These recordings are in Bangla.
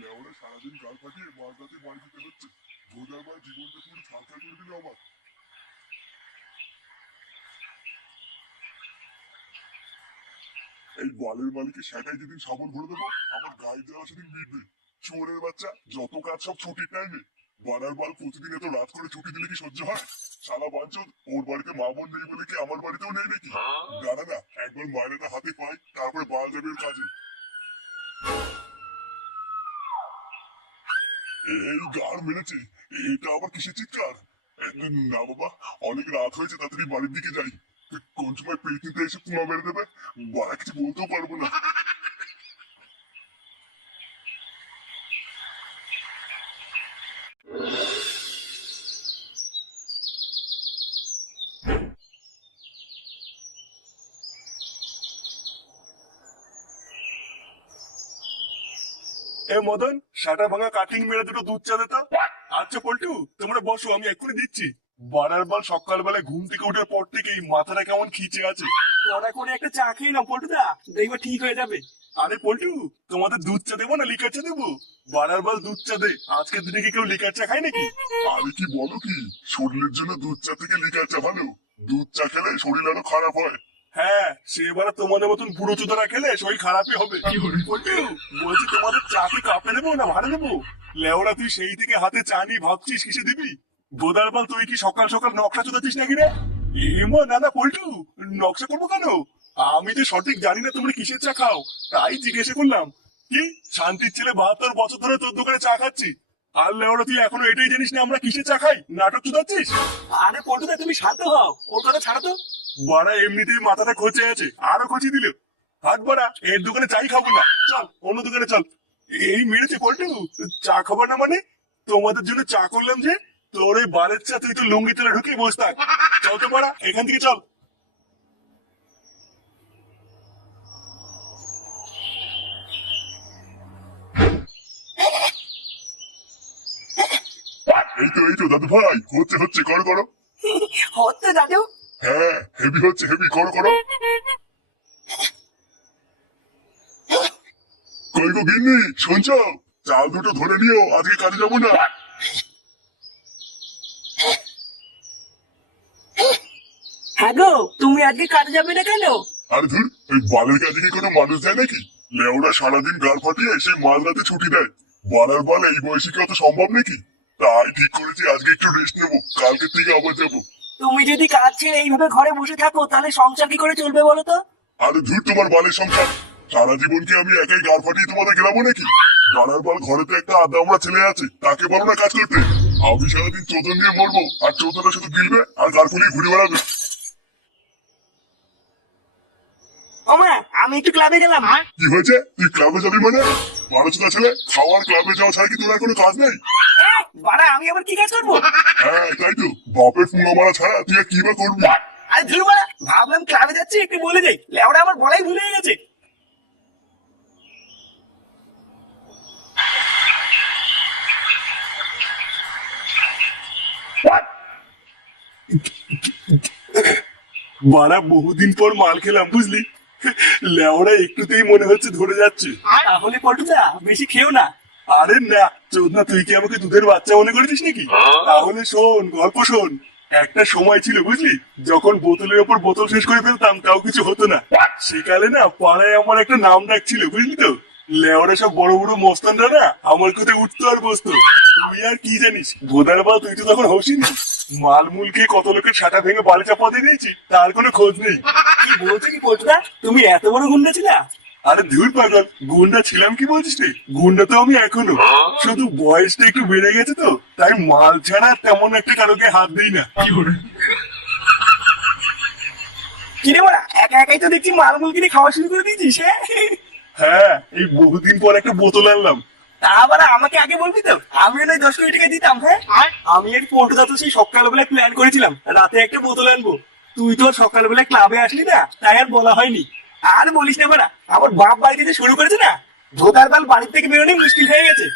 লেওরা সারাদিন গাল ফাটিয়ে মাঝরাতে বাড়ি যেতে হচ্ছে। ভোদার বার জীবনটা পুরো ছাড়খাড় করে দিল আমার। এই বালের মালিকের সেটাই যেদিন সাবল ভরে দেবো, আমার গায়ে দেওয়া সেদিন মিটবে। চোরের বাচ্চা, যত কাজ সব ছুটির টাইমে। বানার বাল প্রতিদিন এত রাত করে ছুটি দিলে কি সহ্য হয়? শালা বাঞ্চদ, ওর বাড়িতে মা বোন নেই বলে কি আমার বাড়িতেও নেই নাকি? দাঁড়া না, একবার মায়নাটা হাতে পাই, তারপরে বাল দেবে ওর কাজে। এই গাড় মেরেছে, এটা আবার কিসের চিৎকার? না বাবা, অনেক রাত হয়েছে, তাড়াতাড়ি বাড়ির দিকে যাই। কোন সময় পেটিতে এসে পুঙা মেরে দেবে, বাড়া কিছু বলতেও পারবো না। এ মদন, সাটা ভাঙা কাটিং মেরে দুটো দুধ চা দে তো। আচ্ছা পল্টু, তোমরা বসো, আমি এক্ষুনি দিচ্ছি। বারার বাল সকালবেলা ঘুম থেকে ওঠার পর থেকেই মাথাটা কেমন খিচে আছে। তোরা করে একটা চা খেয়ে নাও পল্টুদা, দেখবে ঠিক হয়ে যাবে। আরে পল্টু, তোমাদের দুধ চা দেবো না লিকার চা দেবো? বারার বাল দুধ চা দে, আজকের দিনে কি কেউ লিকার চা খায় নাকি? আরে কি বলো কি, শরীরের জন্য দুধ চা থেকে লিকার চা ভালো। দুধ চা খেলে শরীর আরো খারাপ হয়। হ্যাঁ, সে এবার তোমাদের মতন বুড়ো চোদারা খেলে শরীর খারাপই হবে। পল্টু, বলছি তোমাদের চা কি কাপে নেবো না ভাড়া নেবো? লেওড়া, তুই সেই থেকে হাতে চা নিয়ে ভাবছিস কিসে দিবি? বোদার বাল, তুই কি সকাল সকাল নকশা চোদাচ্ছিস নাকি রে? এমা না না পল্টু, নকশা করবো কেন? আমি তো সঠিক জানি না তোমরা কিসের চা খাও, তাই জিজ্ঞাসা করলাম। কি শান্তির ছেলে, 72 বছর ধরে তোর দোকানে চা খাচ্ছি, আর লেওড়া তুই এখনো এটাই জানিস না আমরা কিসের চা খাই? নাটক চোদাচ্ছিস? আরে পল্টুদা, তুমি শান্ত হও, ওর কথা ছাড়ো তো। বড়া এমনিতেই মাথাটা খোঁচে আছে, আরো খোঁচি দিল। হাট বড়া, এর দোকানে চাই খাবো না, চল অন্য দোকানে চল। এই মেরেছে পল্টু, চা খাবার না মানে? তোমাদের জন্য চা করলাম যে, তোর ওই বালের চা তুই তো লুঙ্গি তেলে ঢুকিয়ে বস থাক। চল তো বড়া, এখান থেকে চল। এই তো দাদু ভাই, হচ্ছে হচ্ছে, করো করো। হচ্ছে দাদু। হ্যাঁ, হেভি হচ্ছে, হেভি, করো করো। কই গো গিন্নি, শুনছো? চাল দুটো ধরে নিও, আজকে কাজে যাবো না। হ্যাঁ গো, তুমি আজকে কাজে যাবে না কেন? আরে ধুর, ওই বালের কাজে কি কোনো মানুষ যায় নাকি? লেওরা সারাদিন গাল ফাটিয়ে সেই মাঝরাতে ছুটি দেয়। বালার বাল এই বয়সে কি অত সম্ভব নাকি? তাই ঠিক করেছি আজকে একটু রেস্ট নেবো, কালকে থেকে আবার যাবো। তুমি যদি কাজ ছেড়ে এইভাবে ঘরে বসে থাকো, তাহলে সংসার কি করে চলবে বলো তো? আরে ধুর তোমার বালের সংসার, সারা জীবন কি আমি একাই গাল ফাটিয়ে তোমাদের গেলাবো নাকি? বালার বাল, ঘরে তো একটা আদামরা ছেলে আছে, তাকে বলো না কাজ করতে। আমি সারাদিন চোদন নিয়ে মরবো, আর চোদনটা শুধু গিলবে আর গাল ফুলিয়ে ঘুরে বেড়াবে। ওমা, আমি একটু ক্লাবে গেলাম। কি হয়েছে? তুই ক্লাবে যাবি মানে? মানুষটা ছেলে, খাওয়ার ক্লাবে যাওয়া ছাড়া কি তোর আর কোনো কাজ নেই? বাড়া, আমি আবার কি কাজ করবো? হ্যাঁ তাই তো, বাপের ফুঙা মারা ছাড়া তুই আর কি বা করবি? আরে ধুর বাড়া, ভাবলাম ক্লাবে যাচ্ছি, একটু বলে যাই, লেওড়া আমার বলাই ভুলে গেছে। বাড়া, বহুদিন পর মাল খেলাম বুঝলি। লেওড়া একটুতেই মনে হচ্ছে ধরে যাচ্ছে। তাহলে পল্টুদা বেশি খেও না। আরে না চোদনা, তুই কি আমাকে দুধের বাচ্চা মনে করেছিস নাকি? তাহলে শোন, গল্প শোন। একটা সময় ছিল বুঝলি, যখন বোতলের ওপর বোতল শেষ করে ফেলতাম তাও কিছু হতো না। সেকালে না পাড়ায় আমার একটা নাম ডাক ছিল বুঝলি তো। লেওরা সব বড় বড় মস্তানরা না আমার কোথায় উঠতো আর বসতো। তুই আর কি জানিস ভোদার বা, তুই তো তখন হসিনি। মালমুলকে কত লোকের ছাটা ভেঙে বাড়ি চাপা দিয়ে দিয়েছি, তার কোনো খোঁজ নেই। কি বলছো কি পল্টুদা, তুমি এত বড় গুন্ডা ছিলা? আরে ধুর পাগল, গুন্ডা ছিলাম কি বলছিস রে? গুন্ডা তো আমি এখনো, শুধু বয়সটা একটু বেড়ে গেছে তো, তাই মাল ছাড়া তেমন একটা কারোকে হাত দিই না। কিরে বড়া, একা একাই তো দেখছি মালমুল কিনে খাওয়া শুরু করে দিয়েছিস। হ্যাঁ, এই বহুদিন পর একটা বোতল আনলাম। তা আবার আমাকে আগে বলবি তো, আমিও নয় 10 কোটি টাকা দিতাম। হ্যাঁ, আমি আর পল্টুদা তো সেই সকালবেলায় প্ল্যান করেছিলাম রাতে একটা বোতল আনবো। তুই তো সকালবেলায় ক্লাবে আসলি না, তাই আর বলা হয়নি। আর বলিস না বড়া, আমার বাপ বাড়িতে যে শুরু করেছে না, ভোদার বাল বাড়ির থেকে বেরোনো মুশকিল হয়ে গেছে।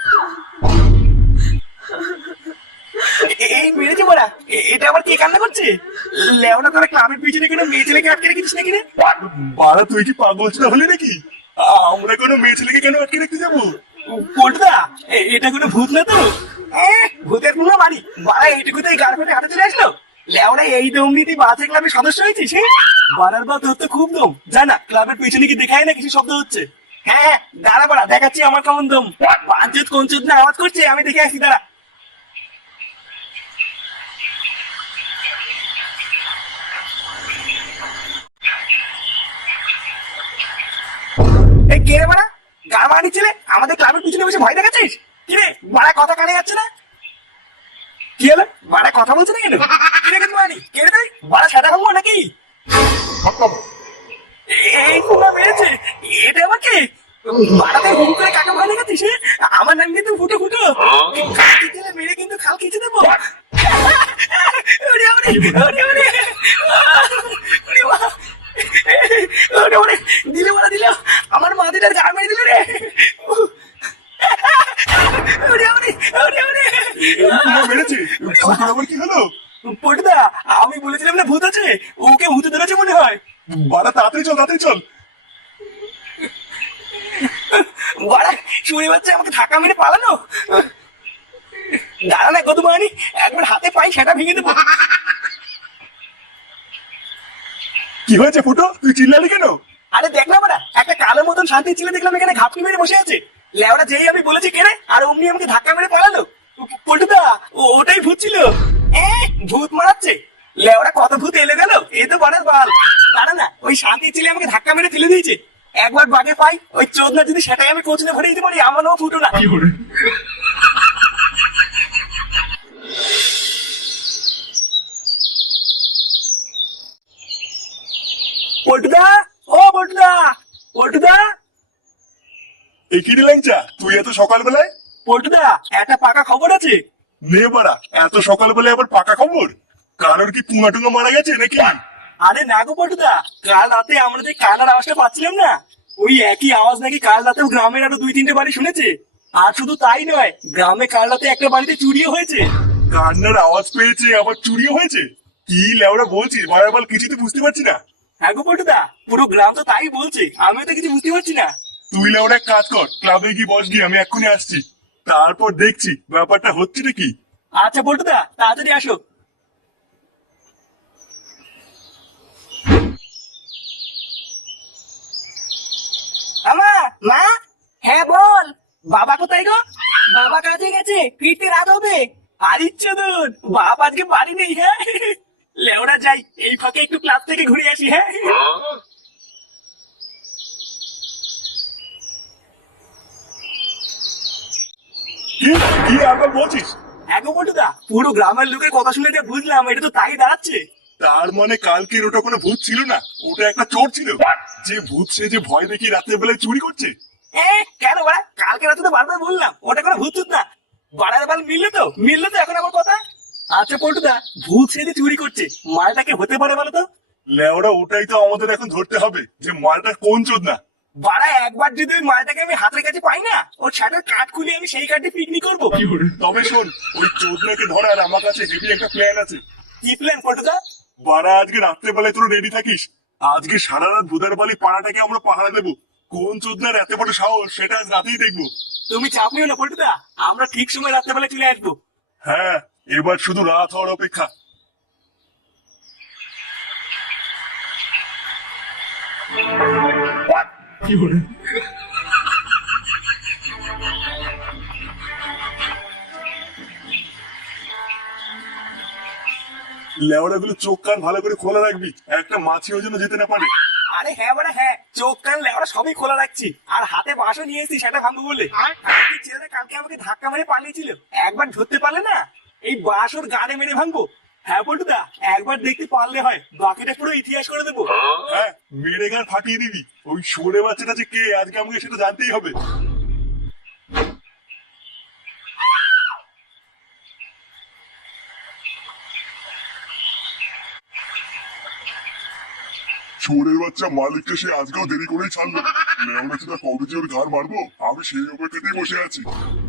এই মেরেছে বড়া, এটা আবার কে কান্না করছে? লেওনা, তোরা ক্লাবের পিছনে কোনো মেয়ে ছেলেকে আটকে রেখেছিস নাকি রে? বাড়া, তুই কি পাগল ছিল হলি নাকি? আমরা কোনো মেয়ে ছেলেকে কেন আটকে রাখতে যাবো? পল্টুদা, এটা কোনো ভূত না তো? ভূতের কোনো বাড়ি বাড়া, এইটুকুতে গাড় ফেটে হাতে চলে আসলো। লেওড়া, এই দম নিয়ে তুই বাচ্চা ক্লাবের সদস্য হয়েছিস? বাড়ার বা তোর তো খুব দম। জানা ক্লাবের পিছনে কি দেখায় না কিছু শব্দ হচ্ছে? হ্যাঁ, দাঁড়া বাড়া, দেখাচ্ছি আমার কেমন দম। পাঁচজুত কোন চুত না আওয়াজ করছে, আমি দেখে আসি, দাঁড়া। এই কে রে বাড়া? গাড় মারা ছেলে, আমাদের ক্লাবের পিছনে বসে ভয় দেখাচ্ছিস? কিরে বাড়া, কথা কানে যাচ্ছে না? কি হলো বাড়া, কথা বলছে না কেন? কিরে কিন্তু মারি কে রে তুই? বাড়া সাদা খাবো নাকি? এই কোনা মেরেছে, এটা আবার কে? বাড়াতে হুম করে কাকা ভয় দেখাচ্ছিস? আমার নাম কিন্তু ফুটো ফুটো। কাকি ছেলে মেরে কিন্তু খাল খিচে দেবো। ওরে ওরে ওরে ওরে ওরে মা, ওরে ওরে, দিলে মারা দিল, আমার মাথাটার গা মেরে দিল রে। ওরে ওরে ওরে ওরে, মেরেছে? ফুটোর আবার কি হলো? পটুদা, আমি বলেছিলাম না ভূত আছে, ওকে ভূতে ধরেছে মনে হয়। বাড়া তাড়াতাড়ি চল, তাড়াতাড়ি চল। বাড়া, শুনে পাচ্ছে আমাকে ধাক্কা মেরে পালানো। দাঁড়া না কত মানি, একবার হাতে পাই সেটা ভেঙে দেবো। কি হয়েছে ফুটো, তুই চিল্লালি কেন? আরে দেখ না বাড়া, একটা কালো মতন শান্তি ছিল দেখলাম এখানে ঘাপটি মেরে বসে আছে। লেওড়া, যেই আমি বলেছি কেনে, আর অমনি আমাকে ধাক্কা মেরে পালালো। পটুদা, ওটাই ভূত ছিল। ভূত মারাচ্ছে? লেওড়া, কত ভূত এলে গেল, এ তো বাড়ার বাল। দাঁড়া না, ওই শান্তি ছেলে আমাকে ধাক্কা মেরে ফেলে দিয়েছে। একবার বাগে পাই ওই চোদনা, যদি সেটাই আমি কোচনে ভরে দিতে পারি, আমার নাম ফুটো না। পটুদা, ও পটুদা, পটুদা, এই কি রে ল্যাংচা, তুই এত সকালবেলায়? পটুদা, একটা পাকা খবর আছে। নে বাড়া, এত সকালবেলায় আবার পাকা খবর? কারোর কি পুঙা টুঙা মারা গেছে নাকি? আরে না গো পটুদা, কাল রাতে আমরা যে কান্নার আওয়াজটা পাচ্ছিলাম না, ওই একই আওয়াজ নাকি কাল রাতেও গ্রামের আরো 2-3টে বাড়ি শুনেছে। আর শুধু তাই নয়, গ্রামে কাল রাতে একটা বাড়িতে চুরিও হয়েছে। কান্নার আওয়াজ পেয়েছে, আবার চুরিও হয়েছে? কি লেওড়া বলছিস বারবার, কিছু তো বুঝতে পারছি না। হ্যাঁ গো পটুদা, পুরো গ্রাম তো তাই বলছে, আমিও তো কিছু বুঝতে পারছি না। তুই লেওড়া এক কাজ কর, ক্লাবে গিয়ে বস গিয়ে, আমি এক্ষুনি আসছি। তারপর দেখছি ব্যাপারটা হচ্ছে নাকি। আচ্ছা পটুদা, তাড়াতাড়ি আসো। আমা, মা, হ্যাঁ বল। বাবা কোথায় গো? বাবা কাজে গেছে, ফিরতে রাত হবে। আর ইচ্ছে তোর বাপ আজকে বাড়ি নেই। হ্যাঁ, লেওড়া যাই, এই ফাঁকে একটু ক্লাব থেকে ঘুরে আসি। হ্যাঁ, কি কি আবার বলছিস? এগো পটুদা, পুরো গ্রামের লোকের কথা শুনে যা বুঝলাম, এটা তো তাই দাঁড়াচ্ছে। তার মানে কালকের ওটা কোনো ভূত ছিল না, ওটা একটা চোর ছিল, যে ভূত সে যে ভয় দেখিয়ে রাত্রে বেলায় চুরি করছে। কেন বাড়া, কালকে রাতে তো বারবার বললাম ওটা কোনো ভূত টুত না। বাড়ার বাল মিললো তো এখন আমার কথা। আচ্ছা পল্টুদা, ভূত সেদিন চুরি করছে, মালটাকে হতে পারে বলো তো? লেওড়া, ওটাই তো আমাদের এখন ধরতে হবে, যে মালটা কোন চোদ না। বাড়া, একবার যদি ওই মালটাকে আমি হাতের কাছে পাই না, ওর ছাটার কাঠ খুলে আমি সেই কাঠে পিকনিক করবো। তবে শোন, ওই চোদনাকে ধরার আমার কাছে হেভি একটা প্ল্যান আছে। কি প্ল্যান পল্টুদা? বাড়া, আজকে রাত্রে বেলায় তোর রেডি থাকিস। আজকে সারা রাত ভুদার বালি পাড়াটাকে আমরা পাহারা দেবো। কোন চোদনার এত বড় সাহস, সেটা আজ রাতেই দেখবো। তুমি চাপ নিও না পল্টুদা, আমরা ঠিক সময় রাত্রেবেলা চলে আসবো। হ্যাঁ, এবার শুধু রাত হওয়ার অপেক্ষা। লেওড়া গুলো চোখ কান ভালো করে খোলা রাখবি, একটা মাছিও যেন যেতে না পারে। আরে হ্যাঁ বাড়া হ্যাঁ, চোখ কান লেওড়া সবই খোলা রাখছি, আর হাতে বাঁশও নিয়ে এসেছি সেটা ভাঙবো বলে। এই ছেলেটা কালকে আমাকে ধাক্কা মেরে পালিয়েছিল, একবার ধরতে পারলে না, এই বাঁশ ওর গাড়ে মেরে ভাঙবো। হ্যাঁ পল্টুদা, একবার দেখতে পারলে হয়, বাকিটা পুরো ইতিহাস করে দেবো। হ্যাঁ, মেরে গান ফাটিয়ে দিবি। ওই সরে বাচ্চাটা যে কে, আজকে আমাকে সেটা জানতেই হবে। চোরের বাচ্চা মালিককে সে আজকেও দেরি করেই ছাড়লো। লেওনা চোদা কবে যে ওর ঘর মারবো, আমি সেই অপেক্ষাতেই বসে আছি।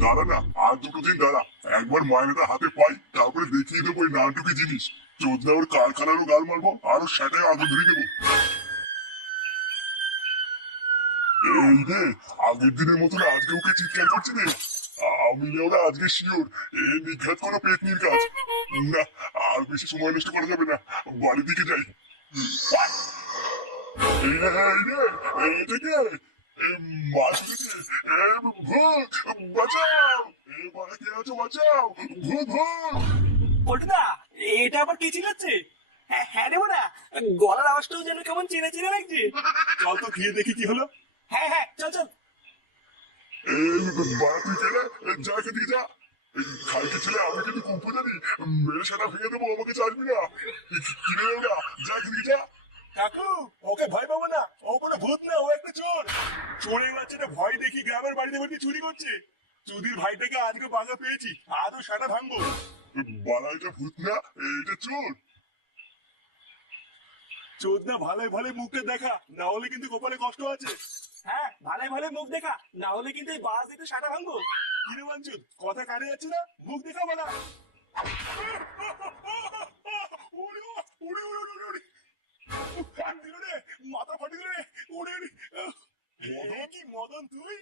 দাঁড়া না, আর 2 দিন দাঁড়া, একবার মায়নাটা হাতে পাই, তারপরে দেখিয়ে দেবো ওই নাটুকি জিনিস। চোদনা ওর কারখানারও গাল মারবো, আর ওর সেটাই আগুন ধরিয়ে দেবো। এই রে, আগের দিনের মতন আজকে ওকে চিৎকার করছে রে। আমি ওরা আজকে শিওর এ নিঘাত কোনো পেতনির কাজ। না, আর বেশি সময় নষ্ট করা যাবে না, বাড়ির দিকে যাই। এই রে, এটা কে? এ, মাছ উঠেছে। ভূত, বাঁচাও! বাড়া কে আছো, বাঁচাও! ভূত, ভূত! পল্টুদা, এটা আবার কে চিল্লাচ্ছে? হ্যাঁ হ্যাঁ রে ওরা, গলার আওয়াজটাও যেন কেমন চেনা চেনা লাগছে। চল তো গিয়ে দেখি কি হলো। হ্যাঁ হ্যাঁ, চল চল। এই বাড়া তুই কে রে? যা এখান থেকে যা। খালকে ছেলে, আমি কিন্তু কুম্ভ জানি, মেরে সেটা ভেঙে দেবো, আমাকে চাইবি না। কিনে নেও না, যা এখান থেকে যা। কাকু, ওকে ভয় পাবো না, ও কোনো ভূত না, ও একটা চোর। চোরের বাচ্চাটা ভয় দেখি গ্রামের বাড়িতে বাড়িতে চুরি করছে। চুদির ভাইটাকে আজকে বাঁধা পেয়েছি, আজও সেটা ভাঙবো। বাড়া এটা ভূত না, এটা চোর। চোদ না ভালোই ভালোই মুখটা দেখা, না হলে কিন্তু কপালে কষ্ট আছে। হ্যাঁ, ভালো ভালো মুখ দেখা, না হলে কিন্তু এই বাস দিতে সাটা ভাঙবো। কিরে বাঞ্চুদ, কথা কানে যাচ্ছে না, মুখ দেখা বলা। মাথা ফাটি রে, উড়ে কি মদন তুই?